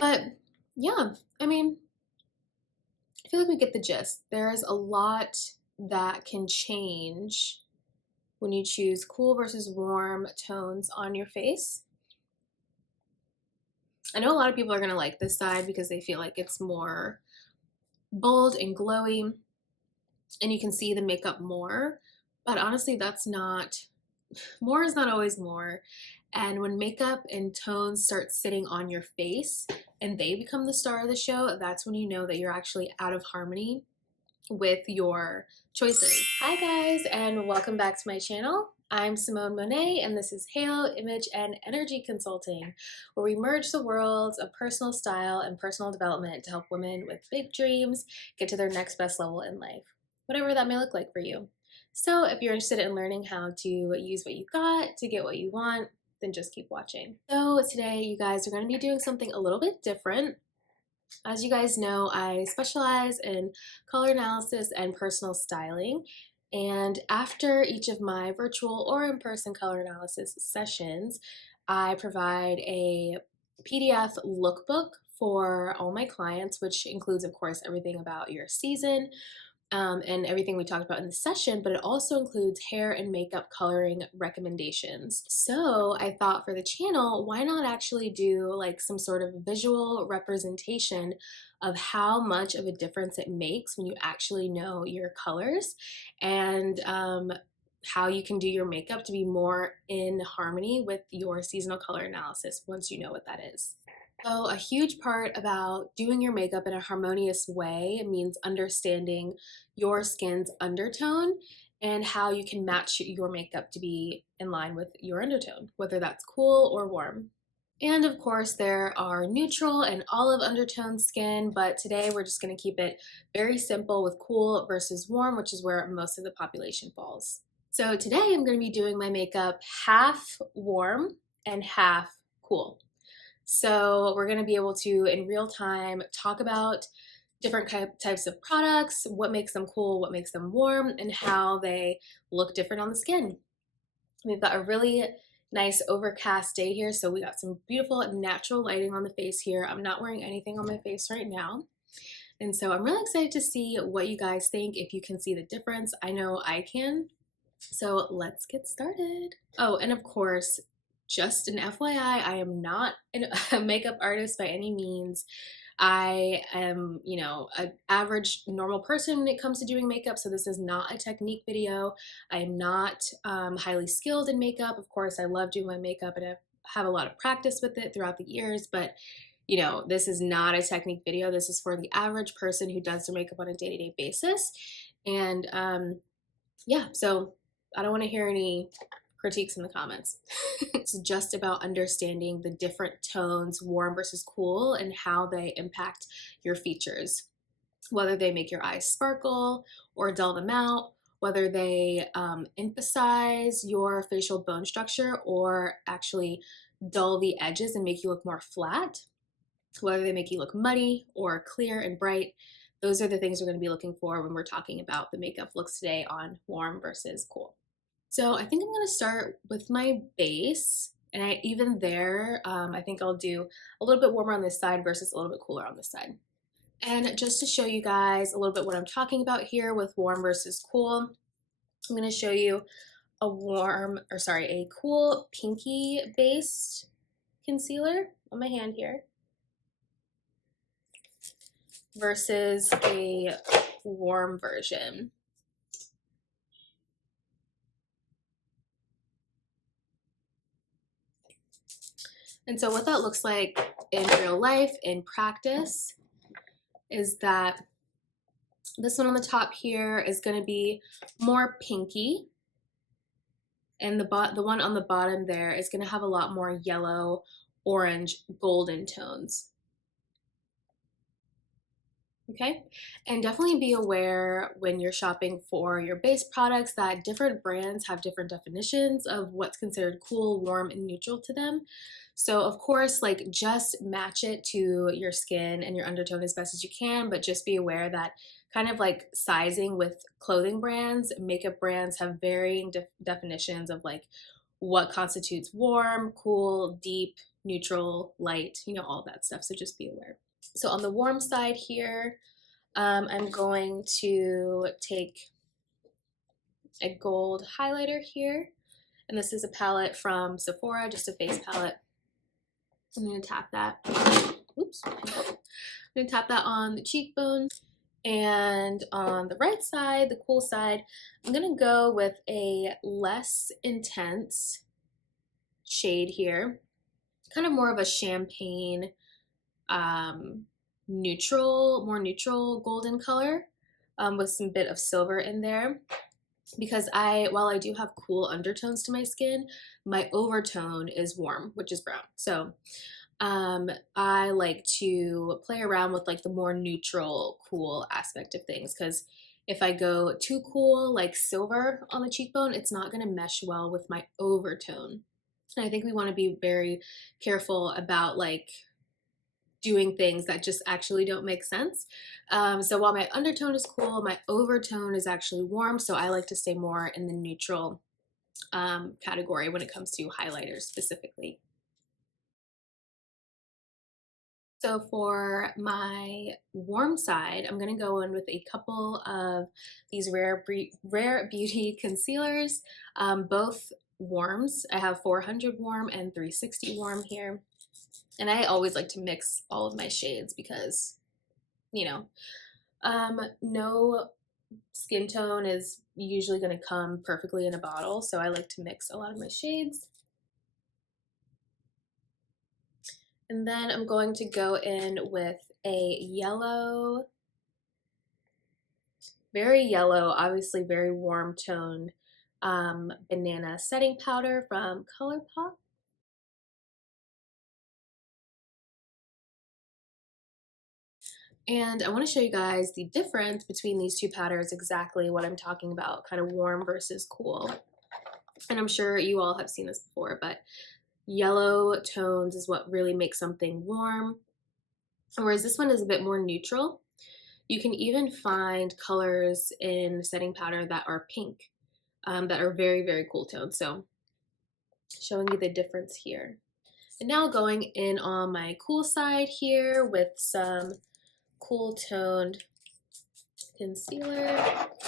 But yeah, I mean, I feel like we get the gist. There's a lot that can change when you choose cool versus warm tones on your face. I know a lot of people are going to like this side because they feel like it's more bold and glowy and you can see the makeup more. But honestly, that's not, more is not always more. And when makeup and tones start sitting on your face and they become the star of the show, that's when you know that you're actually out of harmony with your choices. Hi guys, and welcome back to my channel. I'm Simone Monet, and this is Halo Image and Energy Consulting, where we merge the worlds of personal style and personal development to help women with big dreams get to their next best level in life, whatever that may look like for you. So if you're interested in learning how to use what you got to get what you want, then just keep watching. So today, you guys are going to be doing something a little bit different. As you guys know, I specialize in color analysis and personal styling. And after each of my virtual or in-person color analysis sessions, I provide a PDF lookbook for all my clients, which includes, of course, everything about your season, and everything we talked about in the session, but it also includes hair and makeup coloring recommendations. So I thought for the channel, why not actually do like some sort of visual representation of how much of a difference it makes when you actually know your colors, and how you can do your makeup to be more in harmony with your seasonal color analysis once you know what that is. So, a huge part about doing your makeup in a harmonious way means understanding your skin's undertone and how you can match your makeup to be in line with your undertone, whether that's cool or warm. And of course, there are neutral and olive undertone skin, but today we're just going to keep it very simple with cool versus warm, which is where most of the population falls. So, today I'm going to be doing my makeup half warm and half cool. So we're going to be able to, in real time, talk about different types of products, what makes them cool, what makes them warm, and how they look different on the skin. We've got a really nice overcast day here, so we got some beautiful natural lighting on the face here. I'm not wearing anything on my face right now. And so I'm really excited to see what you guys think, if you can see the difference. I know I can. So let's get started. Oh, and of course, just an FYI, I am not a makeup artist by any means. I am, an average normal person when it comes to doing makeup, so this is not a technique video. I am not highly skilled in makeup. Of course, I love doing my makeup and I have a lot of practice with it throughout the years, but this is not a technique video. This is for the average person who does their makeup on a day-to-day basis. And yeah, so I don't want to hear any critiques in the comments. It's just about understanding the different tones, warm versus cool, and how they impact your features. Whether they make your eyes sparkle or dull them out, whether they emphasize your facial bone structure or actually dull the edges and make you look more flat, whether they make you look muddy or clear and bright. Those are the things we're going to be looking for when we're talking about the makeup looks today on warm versus cool. So I think I'm going to start with my base, and I think I'll do a little bit warmer on this side versus a little bit cooler on this side. And just to show you guys a little bit what I'm talking about here with warm versus cool, I'm going to show you a cool pinky based concealer on my hand here versus a warm version. And so what that looks like in real life, in practice, is that this one on the top here is going to be more pinky, and the one on the bottom there is going to have a lot more yellow, orange, golden tones. Okay, and definitely be aware when you're shopping for your base products that different brands have different definitions of what's considered cool, warm, and neutral to them. So of course, like, just match it to your skin and your undertone as best as you can, but just be aware that kind of like sizing with clothing brands, makeup brands have varying definitions of like what constitutes warm, cool, deep, neutral, light, you know, all that stuff. So just be aware. So on the warm side here, I'm going to take a gold highlighter here. And this is a palette from Sephora, just a face palette. I'm gonna tap that. Oops. I'm gonna tap that on the cheekbone. And on the right side, the cool side, I'm gonna go with a less intense shade here. Kind of more of a champagne, neutral, more neutral golden color, with some bit of silver in there. Because while I do have cool undertones to my skin, my overtone is warm, which is brown. So I like to play around with like the more neutral, cool aspect of things, because if I go too cool, like silver on the cheekbone, it's not going to mesh well with my overtone. And I think we want to be very careful about like doing things that just actually don't make sense. So while my undertone is cool, my overtone is actually warm. So I like to stay more in the neutral category when it comes to highlighters specifically. So for my warm side, I'm going to go in with a couple of these Rare Beauty concealers, both warms. I have 400 warm and 360 warm here. And I always like to mix all of my shades because, you know, no skin tone is usually going to come perfectly in a bottle. So I like to mix a lot of my shades. And then I'm going to go in with a yellow, very yellow, obviously very warm toned banana setting powder from ColourPop. And I want to show you guys the difference between these two powders, exactly what I'm talking about, kind of warm versus cool. And I'm sure you all have seen this before, but yellow tones is what really makes something warm, whereas this one is a bit more neutral. You can even find colors in setting powder that are pink, that are very, very cool tones. So showing you the difference here. And now going in on my cool side here with some cool toned concealer.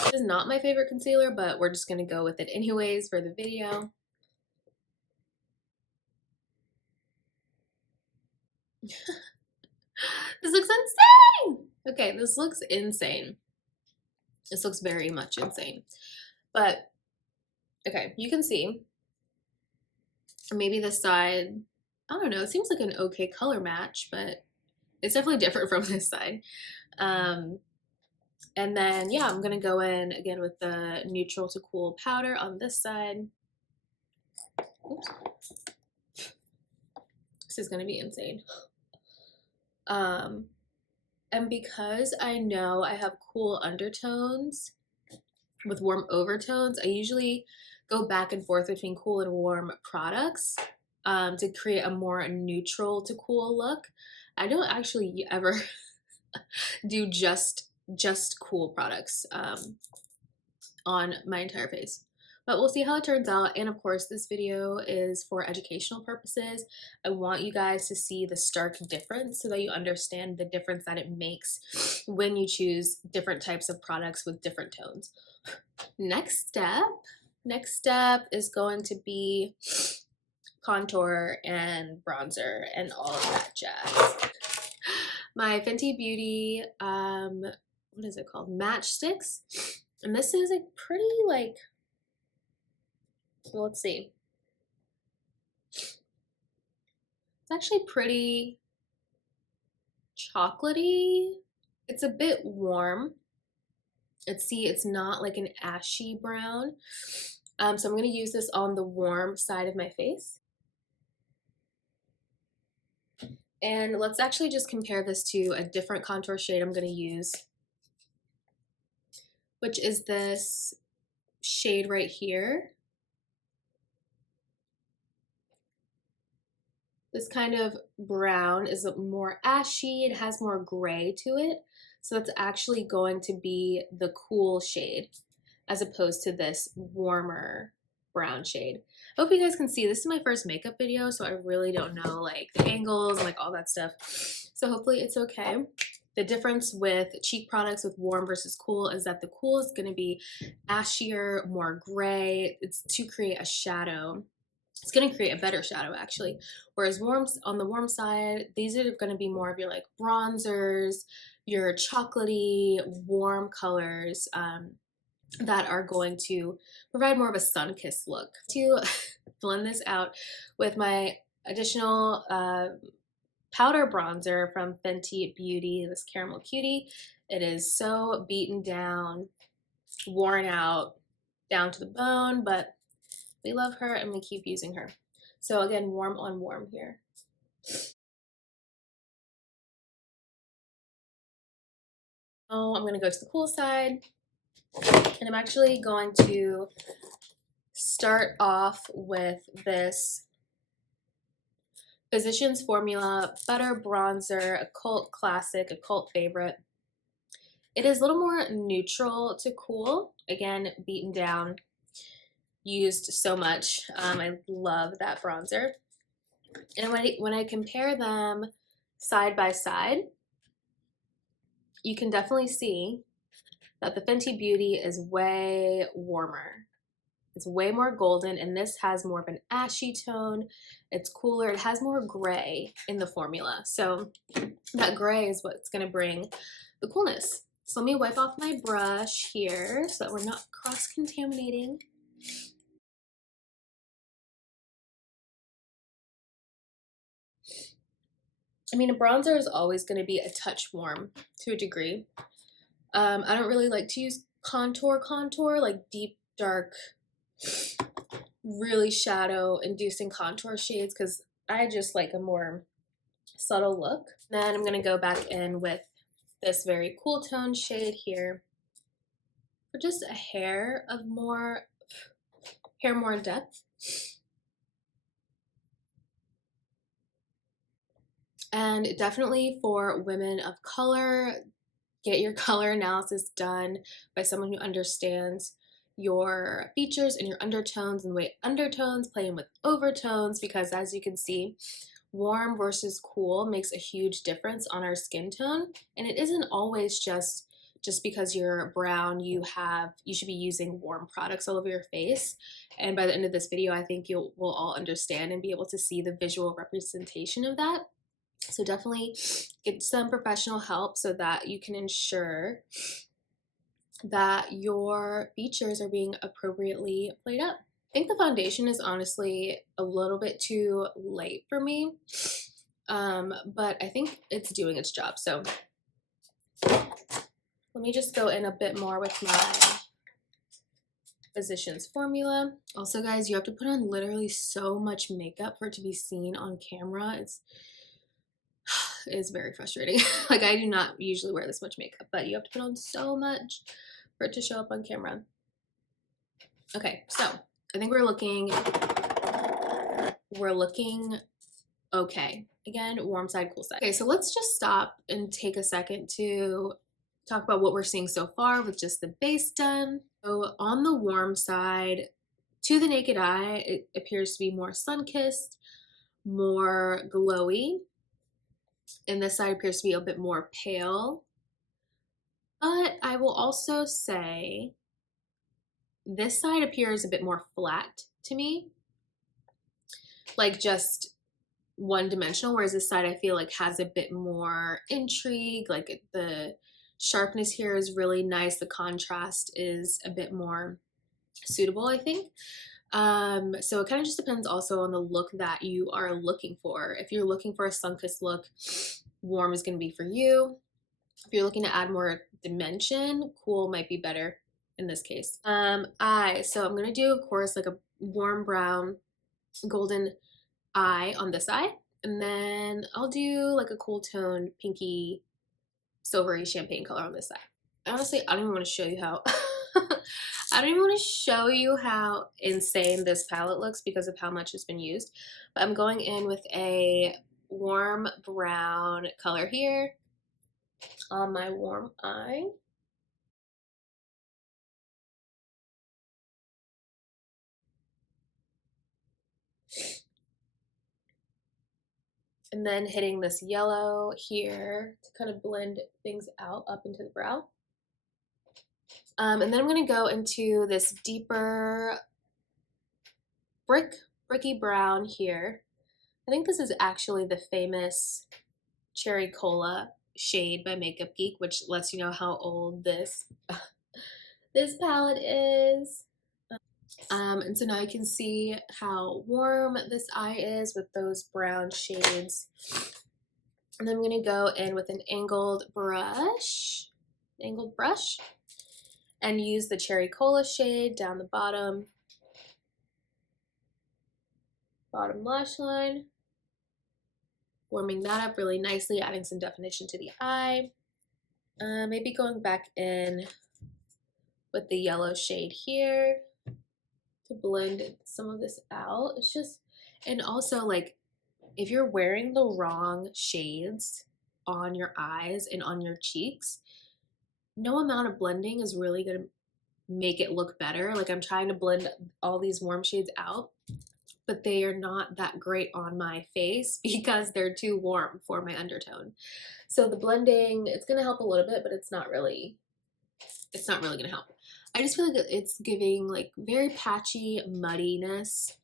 This is not my favorite concealer, but we're just gonna go with it anyways for the video. This looks insane! Okay, this looks insane. This looks very much insane. But, okay, you can see, maybe this side, I don't know, it seems like an okay color match, but it's definitely different from this side. And then, yeah, I'm gonna go in again with the neutral to cool powder on this side. Oops. This is gonna be insane. And because I know I have cool undertones with warm overtones, I usually go back and forth between cool and warm products to create a more neutral to cool look. I don't actually ever do just cool products on my entire face. But we'll see how it turns out. And of course, this video is for educational purposes. I want you guys to see the stark difference so that you understand the difference that it makes when you choose different types of products with different tones. Next step is going to be contour and bronzer and all of that jazz. My Fenty Beauty, what is it called? Matchsticks. And this is a pretty like, well, let's see. It's actually pretty chocolatey. It's a bit warm. It's not like an ashy brown. So I'm gonna use this on the warm side of my face. And let's actually just compare this to a different contour shade I'm gonna use, which is this shade right here. This kind of brown is more ashy, it has more gray to it. So it's actually going to be the cool shade as opposed to this warmer brown shade. I hope you guys can see. This is my first makeup video, so I really don't know like the angles and like all that stuff. So hopefully it's okay. The difference with cheek products with warm versus cool is that the cool is going to be ashier, more gray. It's to create a shadow. It's going to create a better shadow actually. Whereas warms on the warm side, these are going to be more of your like bronzers, your chocolatey, warm colors that are going to provide more of a sun-kissed look. To blend this out with my additional powder bronzer from Fenty Beauty, this Caramel Cutie. It is so beaten down, worn out, down to the bone, but we love her and we keep using her. So again, warm on warm here. Oh, I'm gonna go to the cool side, and I'm actually going to start off with this Physicians Formula Butter Bronzer, a cult classic, a cult favorite. It is a little more neutral to cool. Again, beaten down, used so much. I love that bronzer. And when I compare them side by side, you can definitely see that the Fenty Beauty is way warmer. It's way more golden, and this has more of an ashy tone. It's cooler. It has more gray in the formula. So that gray is what's going to bring the coolness. So let me wipe off my brush here so that we're not cross-contaminating. I mean, a bronzer is always going to be a touch warm to a degree. I don't really like to use contour, like deep, dark, really shadow inducing contour shades because I just like a more subtle look. Then I'm going to go back in with this very cool tone shade here for just a hair more in depth. And definitely for women of color, get your color analysis done by someone who understands your features and your undertones and the way undertones play in with overtones, because as you can see, warm versus cool makes a huge difference on our skin tone. And it isn't always just because you're brown, you should be using warm products all over your face. And by the end of this video, I think will all understand and be able to see the visual representation of that. So definitely get some professional help so that you can ensure that your features are being appropriately played up. I think the foundation is honestly a little bit too light for me, but I think it's doing its job. So let me just go in a bit more with my Physicians Formula. Also, guys, you have to put on literally so much makeup for it to be seen on camera. It's very frustrating. Like, I do not usually wear this much makeup, but you have to put on so much for it to show up on camera. Okay, so I think we're looking okay. Again, warm side, cool side. Okay, so let's just stop and take a second to talk about what we're seeing so far with just the base done. So on the warm side, to the naked eye, it appears to be more sun-kissed, more glowy. And this side appears to be a bit more pale. But I will also say this side appears a bit more flat to me. Like just one-dimensional, whereas this side I feel like has a bit more intrigue. Like the sharpness here is really nice. The contrast is a bit more suitable, I think. So it kind of just depends also on the look that you are looking for. If you're looking for a sun-kissed look, warm is going to be for you. If you're looking to add more dimension, cool might be better in this case. So I'm going to do, of course, like a warm brown golden eye on this eye, and then I'll do like a cool tone pinky silvery champagne color on this side. Honestly, I don't even want to show you how I don't even want to show you how insane this palette looks because of how much has been used. But I'm going in with a warm brown color here on my warm eye. And then hitting this yellow here to kind of blend things out up into the brow. And then I'm going to go into this deeper bricky brown here. I think this is actually the famous Cherry Cola shade by Makeup Geek, which lets you know how old this this palette is. And so now you can see how warm this eye is with those brown shades. And then I'm going to go in with an angled brush, and use the Cherry Cola shade down the bottom lash line, warming that up really nicely, adding some definition to the eye. Maybe going back in with the yellow shade here to blend some of this out. It's just, and also like if you're wearing the wrong shades on your eyes and on your cheeks, no amount of blending is really gonna make it look better. Like I'm trying to blend all these warm shades out, but they are not that great on my face because they're too warm for my undertone. So the blending, it's gonna help a little bit, but it's not really gonna help. I just feel like it's giving like very patchy muddiness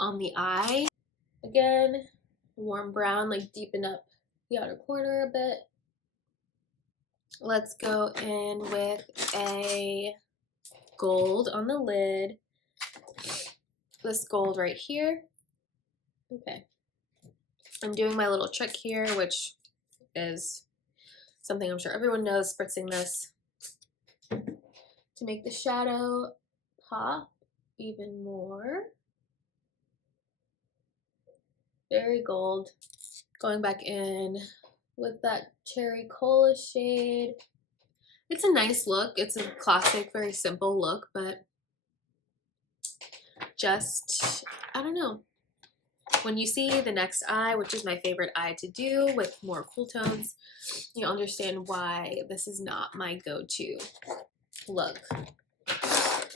on the eye. Again, warm brown, like deepen up the outer corner a bit. Let's go in with a gold on the lid. This gold right here. Okay. I'm doing my little trick here, which is something I'm sure everyone knows, spritzing this to make the shadow pop even more. Very gold. Going back in with that Cherry Cola shade. It's a nice look. It's a classic, very simple look, but just, I don't know. When you see the next eye, which is my favorite eye to do with more cool tones, you'll understand why this is not my go-to look.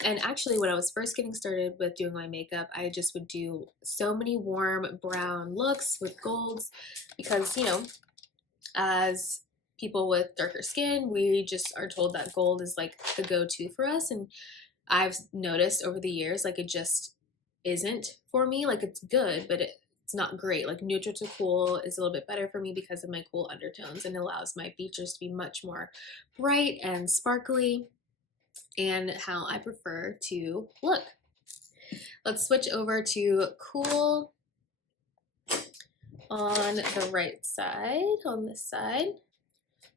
And actually, when I was first getting started with doing my makeup, I just would do so many warm brown looks with golds because, you know, as people with darker skin, we just are told that gold is like the go-to for us. And I've noticed over the years, like it just isn't for me. Like it's good, but it's not great. Like neutral to cool is a little bit better for me because of my cool undertones and allows my features to be much more bright and sparkly and how I prefer to look. Let's switch over to cool on the right side, on this side.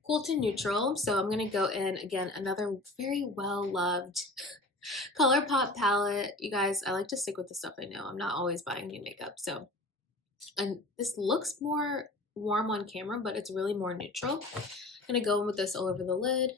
Cool to neutral. So I'm gonna go in again, another very well-loved ColourPop palette. You guys, I like to stick with the stuff I know. I'm not always buying new makeup. So, and this looks more warm on camera, but it's really more neutral. I'm gonna go in with this all over the lid.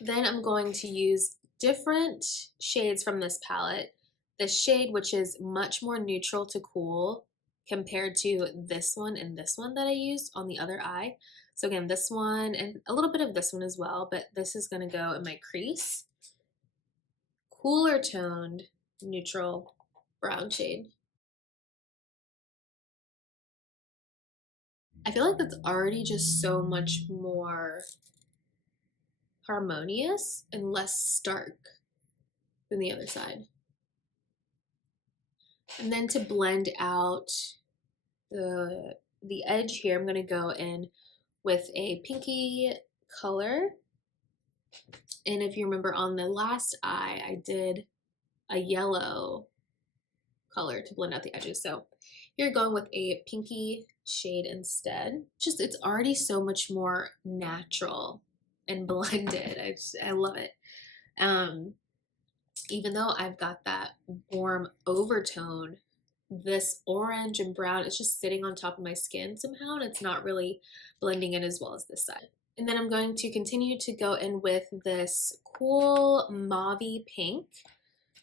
Then I'm going to use different shades from this palette. This shade, which is much more neutral to cool compared to this one and this one that I used on the other eye. So again, this one and a little bit of this one as well, but this is gonna go in my crease. Cooler toned, neutral brown shade. I feel like that's already just so much more harmonious and less stark than the other side. And then to blend out the edge here, I'm gonna go in with a pinky color. And if you remember on the last eye, I did a yellow color to blend out the edges. So you're going with a pinky shade instead. Just, it's already so much more natural and blended. I love it. Even though I've got that warm overtone, this orange and brown is just sitting on top of my skin somehow, and it's not really blending in as well as this side. And then I'm going to continue to go in with this cool mauvey pink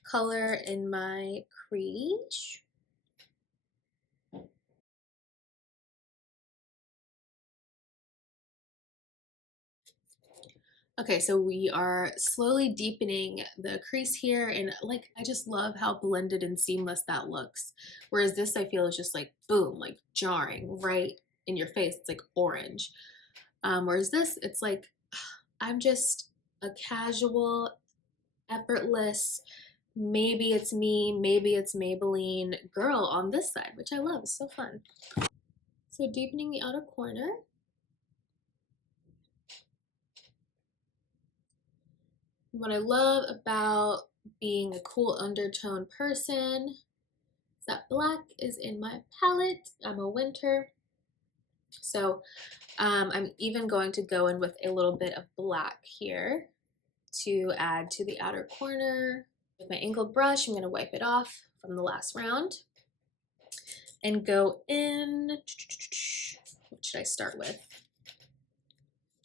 color in my crease. Okay, so we are slowly deepening the crease here, and like I just love how blended and seamless that looks. Whereas this I feel is just like boom, like jarring right in your face. It's like orange. Whereas this, it's like I'm just a casual, effortless, maybe it's me, maybe it's Maybelline girl on this side, which I love. It's so fun. So deepening the outer corner. What I love about being a cool undertone person is that black is in my palette. I'm a winter. So I'm even going to go in with a little bit of black here to add to the outer corner. With my angled brush, I'm going to wipe it off from the last round and go in. What should I start with?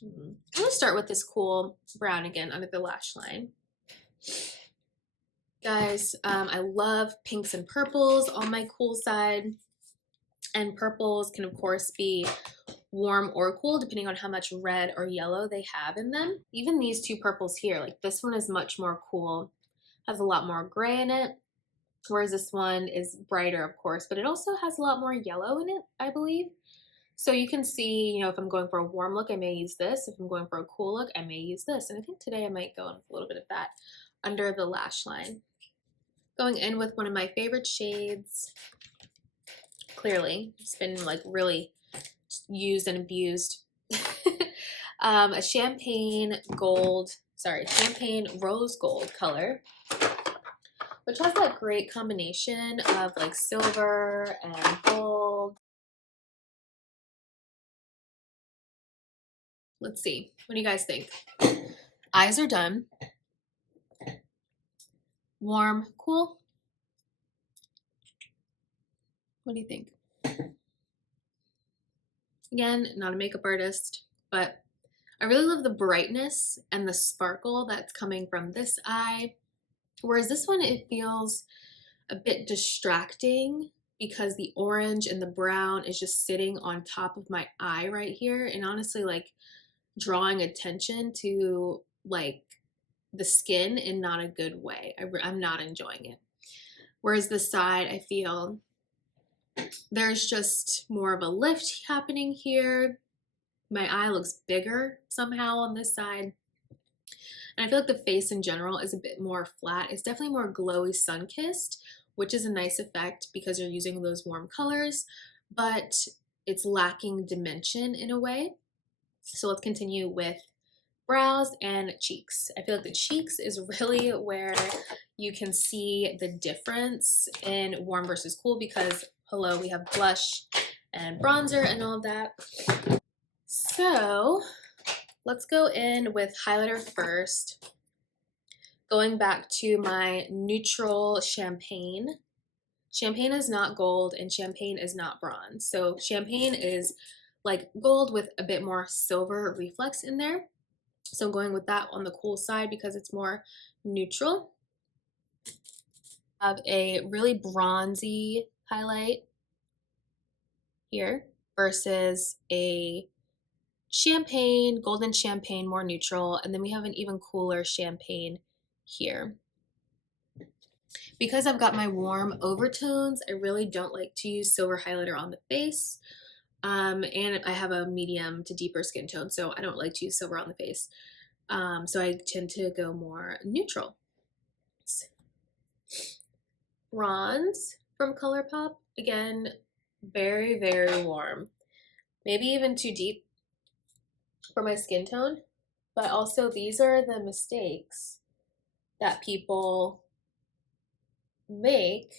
I'm going to start with this cool brown again under the lash line. Guys, I love pinks and purples on my cool side. And purples can, of course, be warm or cool depending on how much red or yellow they have in them. Even these two purples here, like this one is much more cool, has a lot more gray in it, whereas this one is brighter, of course, but it also has a lot more yellow in it, I believe. So you can see, you know, if I'm going for a warm look, I may use this. If I'm going for a cool look, I may use this. And I think today I might go in with a little bit of that under the lash line. Going in with one of my favorite shades, clearly. It's been like really used and abused. A champagne rose gold color, which has that great combination of like silver and gold. Let's see. What do you guys think? Eyes are done. Warm, cool. What do you think? Again, not a makeup artist, but I really love the brightness and the sparkle that's coming from this eye. Whereas this one, it feels a bit distracting because the orange and the brown is just sitting on top of my eye right here. And honestly, like drawing attention to like the skin in not a good way. I'm not enjoying it. Whereas this side, I feel there's just more of a lift happening here. My eye looks bigger somehow on this side. And I feel like the face in general is a bit more flat. It's definitely more glowy sun-kissed, which is a nice effect because you're using those warm colors, but it's lacking dimension in a way. So let's continue with brows and cheeks. I feel like the cheeks is really where you can see the difference in warm versus cool because, hello, we have blush and bronzer and all of that. So let's go in with highlighter first. Going back to my neutral champagne. Champagne is not gold and champagne is not bronze. So champagne is like gold with a bit more silver reflex in there. So I'm going with that on the cool side because it's more neutral. I have a really bronzy highlight here versus a champagne, golden champagne, more neutral. And then we have an even cooler champagne here. Because I've got my warm overtones, I really don't like to use silver highlighter on the face. And I have a medium to deeper skin tone, so I don't like to use silver on the face. So I tend to go more neutral. Bronze from ColourPop, again, very, very warm. Maybe even too deep for my skin tone, but also these are the mistakes that people make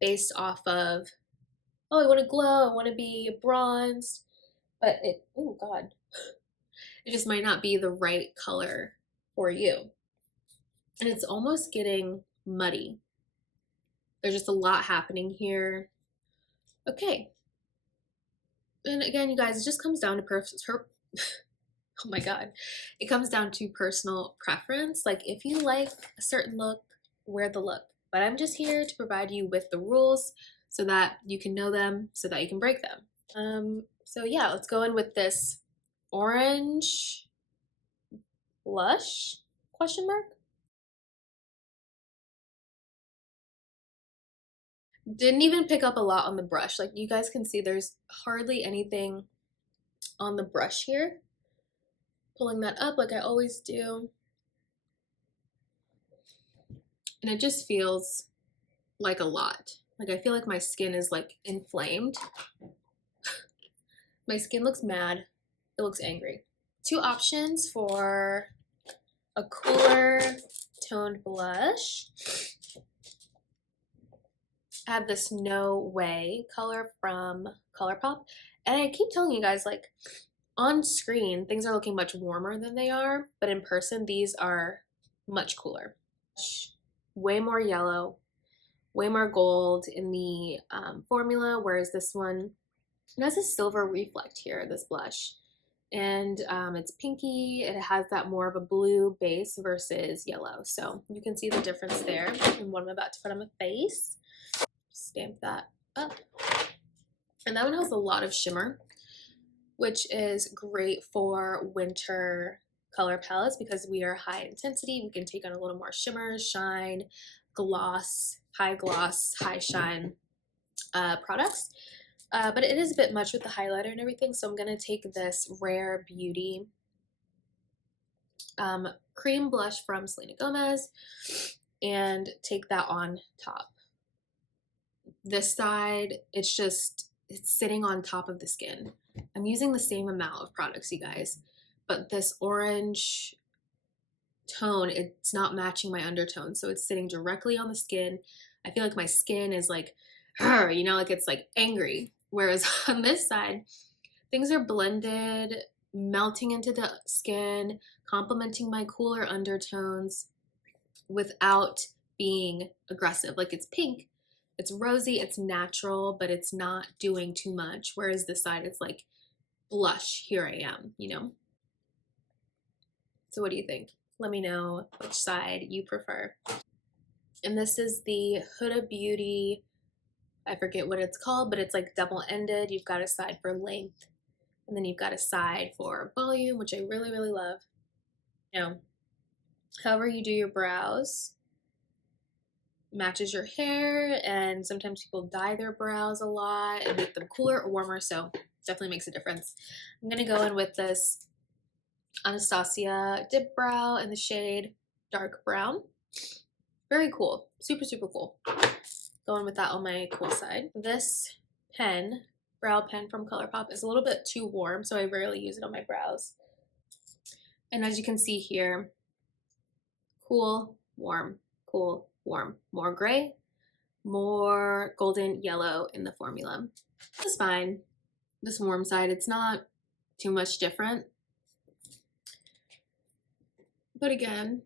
based off of, oh, I want to glow, I want to be bronzed, but oh God, it just might not be the right color for you. And it's almost getting muddy. There's just a lot happening here. Okay. And again, you guys, it just comes down to oh my God. It comes down to personal preference. Like if you like a certain look, wear the look. But I'm just here to provide you with the rules so that you can know them, so that you can break them. So yeah, let's go in with this orange blush, question mark. Didn't even pick up a lot on the brush. Like you guys can see there's hardly anything on the brush here. Pulling that up like I always do. And it just feels like a lot. Like I feel like my skin is like inflamed. My skin looks mad. It looks angry. Two options for a cooler toned blush. I have this No Way color from ColourPop. And I keep telling you guys, like, on screen, things are looking much warmer than they are, but in person, these are much cooler. Way more yellow, way more gold in the formula, whereas this one, it has a silver reflect here, this blush. And it's pinky. It has that more of a blue base versus yellow. So you can see the difference there in what I'm about to put on my face. Stamp that up. And that one has a lot of shimmer, which is great for winter color palettes because we are high intensity. We can take on a little more shimmer, shine, gloss, high shine products. But it is a bit much with the highlighter and everything, so I'm going to take this Rare Beauty cream blush from Selena Gomez and take that on top. This side, it's sitting on top of the skin. I'm using the same amount of products, you guys, but this orange tone, it's not matching my undertone, so it's sitting directly on the skin. I feel like my skin is like, you know, like it's like angry. Whereas on this side, things are blended, melting into the skin, complementing my cooler undertones without being aggressive. Like it's pink, it's rosy, it's natural, but it's not doing too much. Whereas this side, it's like blush, here I am, you know? So what do you think? Let me know which side you prefer. And this is the Huda Beauty, I forget what it's called, but it's like double-ended. You've got a side for length, and then you've got a side for volume, which I really, really love. Now, however you do your brows matches your hair, and sometimes people dye their brows a lot and make them cooler or warmer, so definitely makes a difference. I'm gonna go in with this Anastasia Dip Brow in the shade Dark Brown. Very cool, super, super cool. Going with that on my cool side. This pen, brow pen from ColourPop, is a little bit too warm, so I rarely use it on my brows. And as you can see here, cool, warm, cool, warm. More gray, more golden yellow in the formula. This is fine. This warm side, it's not too much different. But again,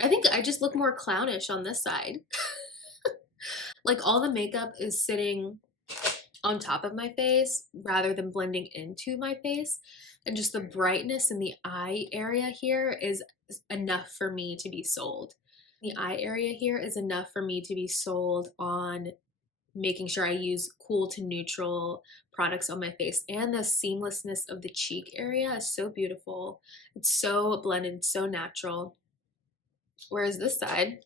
I think I just look more clownish on this side. Like all the makeup is sitting on top of my face rather than blending into my face. And just the brightness in the eye area here is enough for me to be sold. The eye area here is enough for me to be sold on making sure I use cool to neutral products on my face. And the seamlessness of the cheek area is so beautiful. It's so blended, so natural. Whereas this side,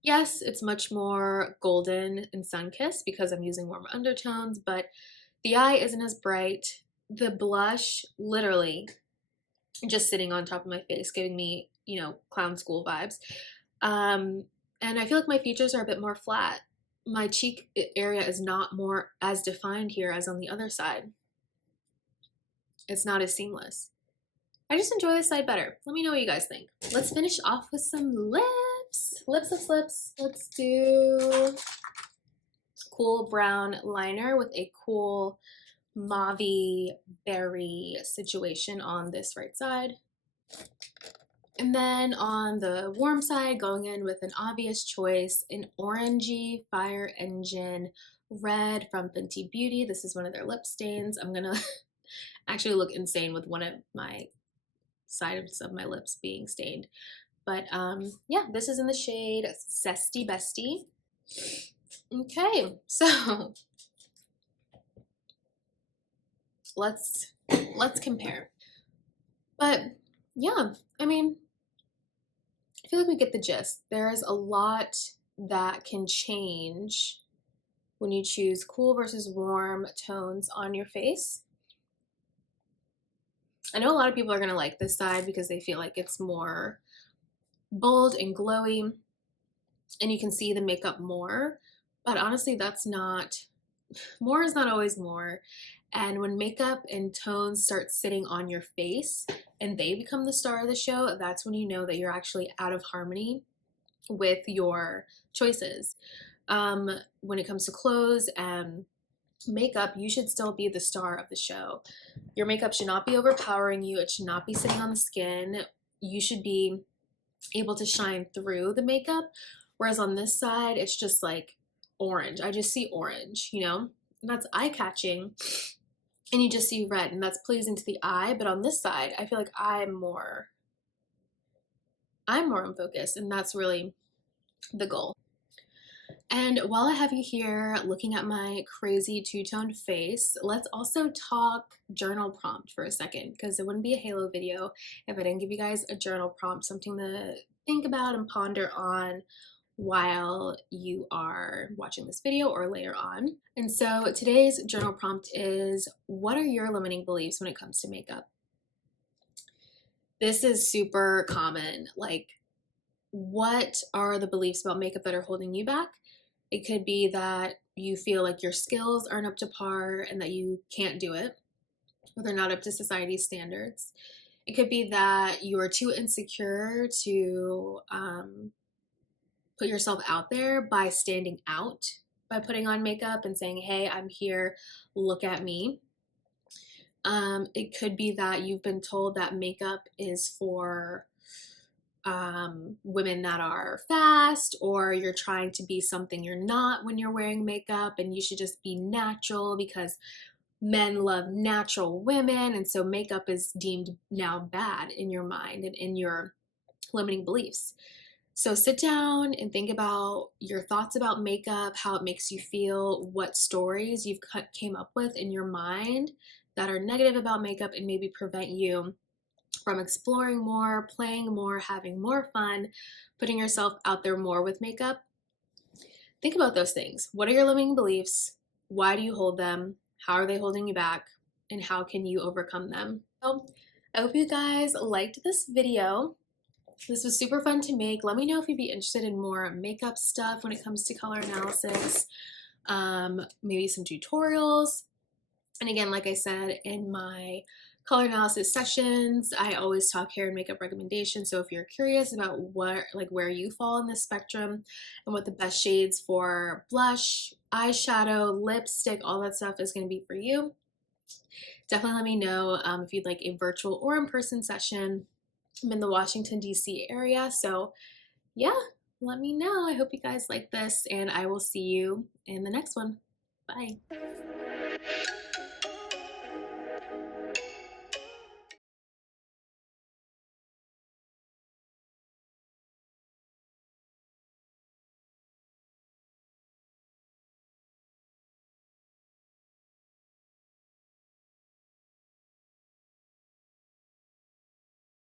yes, it's much more golden and sun-kissed because I'm using warmer undertones, but the eye isn't as bright. The blush, literally just sitting on top of my face, giving me, you know, clown school vibes. And I feel like my features are a bit more flat. My cheek area is not more as defined here as on the other side. It's not as seamless. I just enjoy this side better. Let me know what you guys think. Let's finish off with some lips. Lips. Let's do cool brown liner with a cool mauvey berry situation on this right side. And then on the warm side, going in with an obvious choice, an orangey Fire Engine red from Fenty Beauty. This is one of their lip stains. I'm gonna actually look insane with one of my sides of my lips being stained. But yeah, this is in the shade Zesty Bestie. Okay, so let's compare. But yeah, I mean, I feel like we get the gist. There's a lot that can change when you choose cool versus warm tones on your face. I know a lot of people are going to like this side because they feel like it's more bold and glowy and you can see the makeup more. But honestly, that's not, more is not always more. And when makeup and tones start sitting on your face and they become the star of the show, that's when you know that you're actually out of harmony with your choices. When it comes to clothes and makeup, you should still be the star of the show. Your makeup should not be overpowering you, it should not be sitting on the skin. You should be able to shine through the makeup. Whereas on this side, it's just like orange. I just see orange, you know? And that's eye catching. And you just see red, and that's pleasing to the eye. But on this side, I feel like I'm more in focus, and that's really the goal. And while I have you here looking at my crazy two-toned face, let's also talk journal prompt for a second, because it wouldn't be a Halo video if I didn't give you guys a journal prompt, something to think about and ponder on while you are watching this video or later on. And so today's journal prompt is, what are your limiting beliefs when it comes to makeup? This is super common. Like, what are the beliefs about makeup that are holding you back? It could be that you feel like your skills aren't up to par and that you can't do it, or they're not up to society's standards. It could be that you are too insecure to put yourself out there by standing out, by putting on makeup and saying, hey, I'm here, look at me. It could be that you've been told that makeup is for women that are fast, or you're trying to be something you're not when you're wearing makeup, and you should just be natural because men love natural women. And so makeup is deemed now bad in your mind and in your limiting beliefs. So sit down and think about your thoughts about makeup, how it makes you feel, what stories you've came up with in your mind that are negative about makeup and maybe prevent you from exploring more, playing more, having more fun, putting yourself out there more with makeup. Think about those things. What are your limiting beliefs? Why do you hold them? How are they holding you back? And how can you overcome them? So I hope you guys liked this video. This was super fun to make. Let me know if you'd be interested in more makeup stuff when it comes to color analysis, maybe some tutorials. And again, like I said, in my color analysis sessions, I always talk hair and makeup recommendations. So if you're curious about where you fall in the spectrum and what the best shades for blush, eyeshadow, lipstick, all that stuff is going to be for you, definitely let me know if you'd like a virtual or in-person session. I'm in the Washington, D.C. area. So yeah, let me know. I hope you guys like this, and I will see you in the next one. Bye.